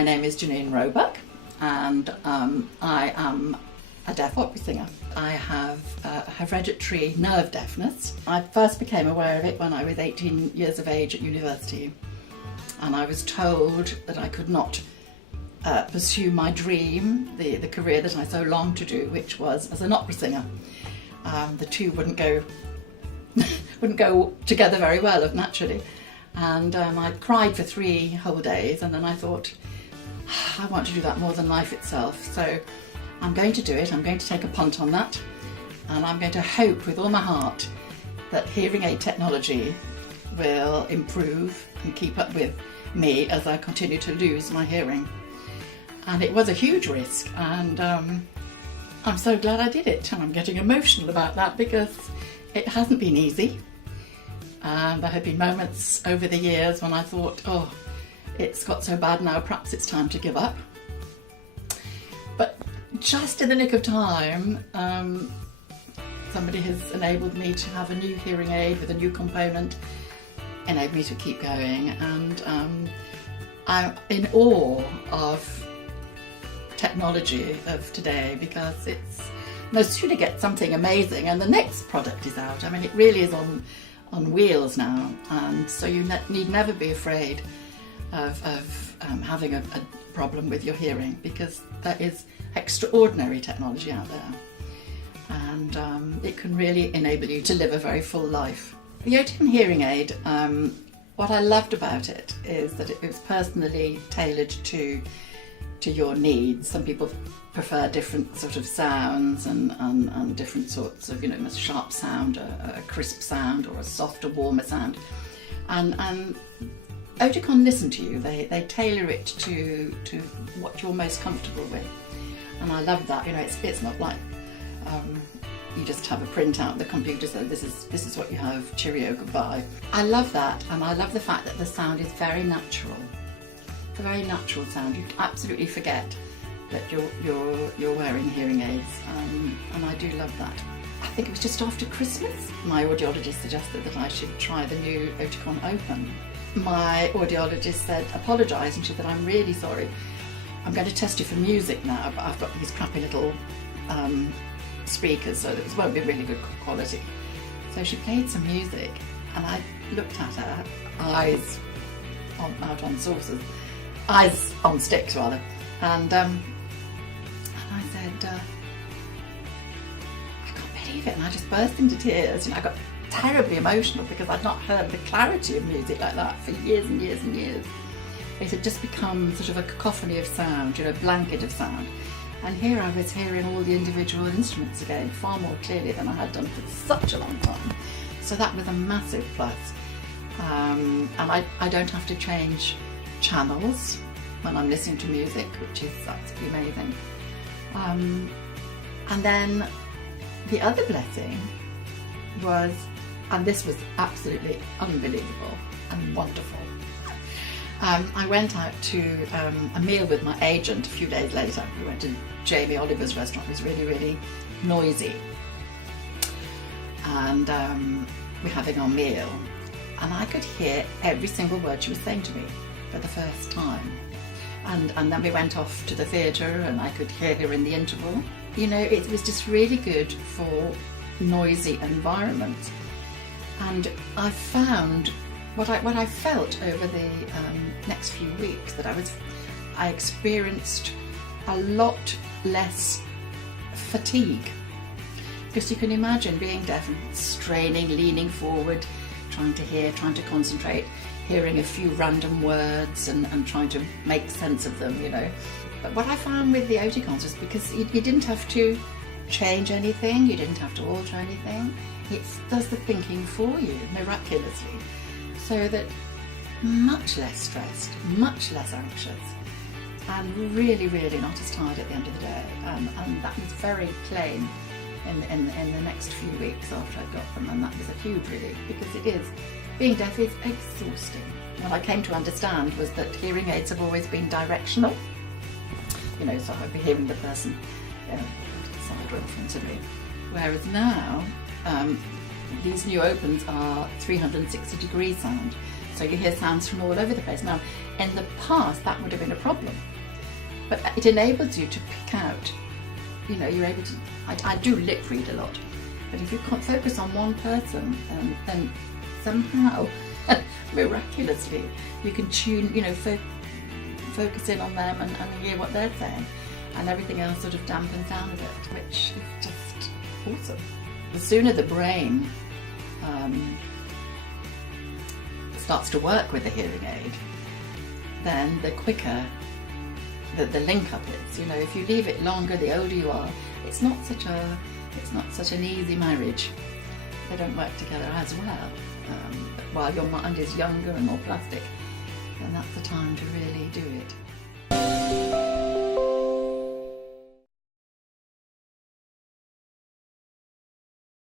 My name is Janine Roebuck, and I am a deaf opera singer. I have hereditary nerve deafness. I first became aware of it when I was 18 years of age at university, and I was told that I could not pursue my dream, the career that I so longed to do, which was as an opera singer. The two wouldn't go together very well, naturally. And I cried for 3 whole days, and then I thought, I want to do that more than life itself. So I'm going to do it. I'm going to take a punt on that, and I'm going to hope with all my heart that hearing aid technology will improve and keep up with me as I continue to lose my hearing. And it was a huge risk, and I'm so glad I did it, and I'm getting emotional about that because it hasn't been easy. And there have been moments over the years when I thought, oh, it's got so bad now, perhaps it's time to give up. But just in the nick of time, somebody has enabled me to have a new hearing aid with a new component, enabled me to keep going, and I'm in awe of technology of today, because it's no sooner get something amazing and the next product is out. I mean, it really is on wheels now, and so you need never be afraid of having a problem with your hearing, because there is extraordinary technology out there, and it can really enable you to live a very full life. The Oticon hearing aid, what I loved about it is that it was personally tailored to your needs. Some people prefer different sort of sounds and different sorts of, a sharp sound, a crisp sound, or a softer, warmer sound. And Oticon listen to you. They tailor it to what you're most comfortable with. And I love that. It's not like you just have a printout on the computer, so this is what you have, cheerio, goodbye. I love that, and I love the fact that the sound is very natural. It's a very natural sound. You absolutely forget that you're wearing hearing aids, and I do love that. I think it was just after Christmas, my audiologist suggested that I should try the new Oticon Opn. My audiologist said, apologised, and she said, I'm really sorry. I'm going to test you for music now, but I've got these crappy little speakers, so this won't be really good quality. So she played some music, and I looked at her, eyes out on saucers, eyes on sticks rather, and I said, I can't believe it, and I just burst into tears. I got terribly emotional because I'd not heard the clarity of music like that for years and years and years. It had just become sort of a cacophony of sound, a blanket of sound. And here I was hearing all the individual instruments again, far more clearly than I had done for such a long time. So that was a massive plus. And I don't have to change channels when I'm listening to music, which is absolutely amazing. And then the other blessing was, and this was absolutely unbelievable and wonderful, I went out to a meal with my agent a few days later. We went to Jamie Oliver's restaurant. It was really, really noisy, and we're having our meal, and I could hear every single word she was saying to me for the first time. And then we went off to the theatre, and I could hear her in the interval. It was just really good for noisy environments. And I found what I felt over the next few weeks, that I experienced a lot less fatigue. Because you can imagine being deaf and straining, leaning forward, trying to hear, trying to concentrate, hearing a few random words and trying to make sense of them, But what I found with the Oticons was, because you didn't have to change anything, you didn't have to alter anything. It does the thinking for you, miraculously. So that much less stressed, much less anxious, and really, really not as tired at the end of the day. And that was very plain in the next few weeks after I got them, and that was a huge relief, because being deaf is exhausting. What I came to understand was that hearing aids have always been directional. So I'd be hearing the person to the side or in front of me. Whereas now, these new Opns are 360-degree sound, so you hear sounds from all over the place. Now, in the past, that would have been a problem. but it enables you to pick out, you know, you're able to, I do lip read a lot, but if you can't focus on one person, then somehow, miraculously, you can tune, you know, focus in on them and hear what they're saying, and everything else sort of dampens down a bit, which is just awesome. The sooner the brain starts to work with the hearing aid, then the quicker the link up is. You know, if you leave it longer, the older you are, it's not such an easy marriage. They don't work together as well. But while your mind is younger and more plastic, then that's the time to really do it.